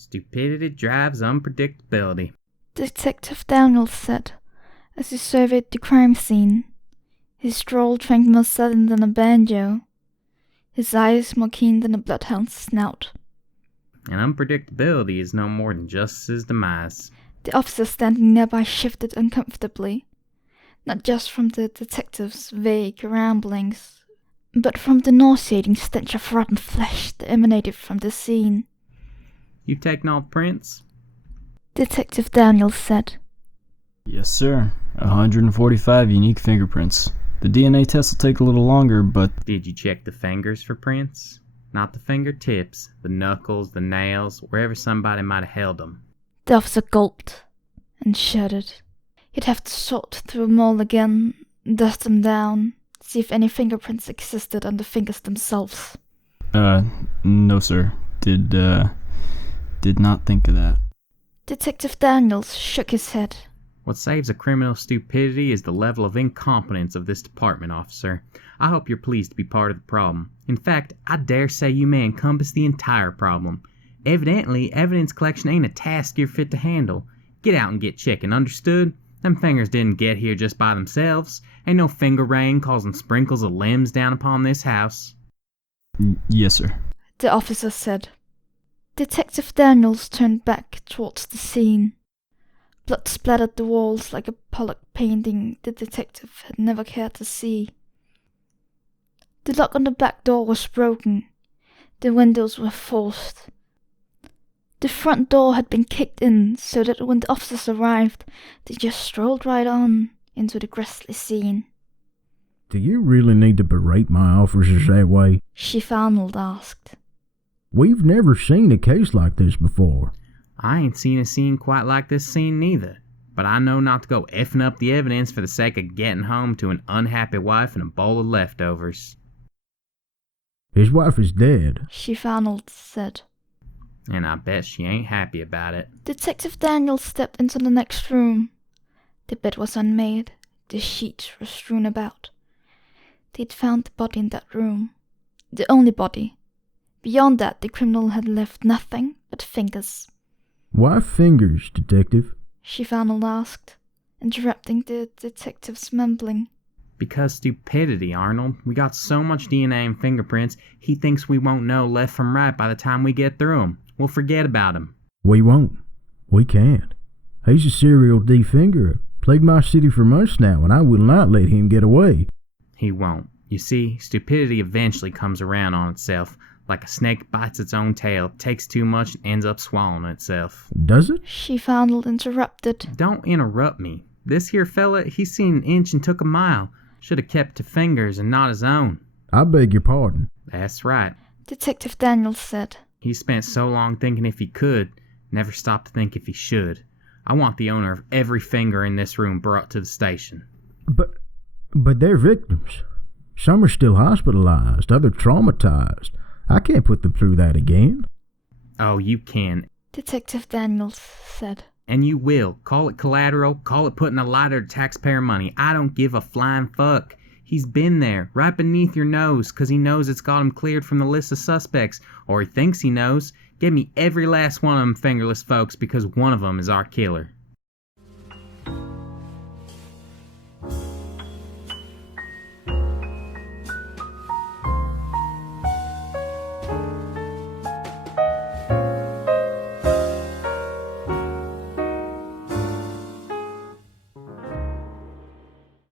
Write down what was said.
Stupidity drives unpredictability, Detective Daniels said, as he surveyed the crime scene. His drawl twanged more sudden than a banjo, his eyes more keen than a bloodhound's snout. And unpredictability is no more than justice's demise. The officer standing nearby shifted uncomfortably, not just from the detective's vague ramblings, but from the nauseating stench of rotten flesh that emanated from the scene. You taking all the prints? Detective Daniels said. Yes, sir. 145 unique fingerprints. The DNA test will take a little longer, but... Did you check the fingers for prints? Not the fingertips, the knuckles, the nails, wherever somebody might have held them. The officer gulped and shuddered. He'd have to sort through them all again, dust them down, see if any fingerprints existed on the fingers themselves. No, sir. Did not think of that. Detective Daniels shook his head. What saves a criminal's stupidity is the level of incompetence of this department, officer. I hope you're pleased to be part of the problem. In fact, I dare say you may encompass the entire problem. Evidently, evidence collection ain't a task you're fit to handle. Get out and get checking, understood? Them fingers didn't get here just by themselves. Ain't no finger rain causing sprinkles of limbs down upon this house. Yes, sir. The officer said. Detective Daniels turned back towards the scene. Blood splattered the walls like a Pollock painting the detective had never cared to see. The lock on the back door was broken. The windows were forced. The front door had been kicked in so that when the officers arrived, they just strolled right on into the grisly scene. Do you really need to berate my officers that way? Chief Arnold asked. We've never seen a case like this before. I ain't seen a scene quite like this scene neither, but I know not to go effing up the evidence for the sake of getting home to an unhappy wife and a bowl of leftovers. His wife is dead, Chief Arnold said. And I bet she ain't happy about it. Detective Daniels stepped into the next room. The bed was unmade, the sheets were strewn about. They'd found the body in that room. The only body. Beyond that, the criminal had left nothing but fingers. Why fingers, Detective? Chief Arnold asked, interrupting the detective's mumbling. Because stupidity, Arnold. We got so much DNA and fingerprints, he thinks we won't know left from right by the time we get through 'em. We'll forget about him. We won't. We can't. He's a serial defingerer. Plagued my city for months now, and I will not let him get away. He won't. You see, stupidity eventually comes around on itself. Like a snake bites its own tail, takes too much and ends up swallowing itself. Does it? Chief Arnold interrupted. Don't interrupt me. This here fella, he seen an inch and took a mile. Should have kept to fingers and not his own. I beg your pardon. That's right. Detective Daniels said. He spent so long thinking if he could, never stopped to think if he should. I want the owner of every finger in this room brought to the station. But they're victims. Some are still hospitalized, others traumatized. I can't put them through that again. Oh, you can. Detective Daniels said. And you will. Call it collateral, call it putting a lighter to taxpayer money. I don't give a flying fuck. He's been there, right beneath your nose, 'cause he knows it's got him cleared from the list of suspects. Or he thinks he knows. Give me every last one of them fingerless folks, because one of them is our killer.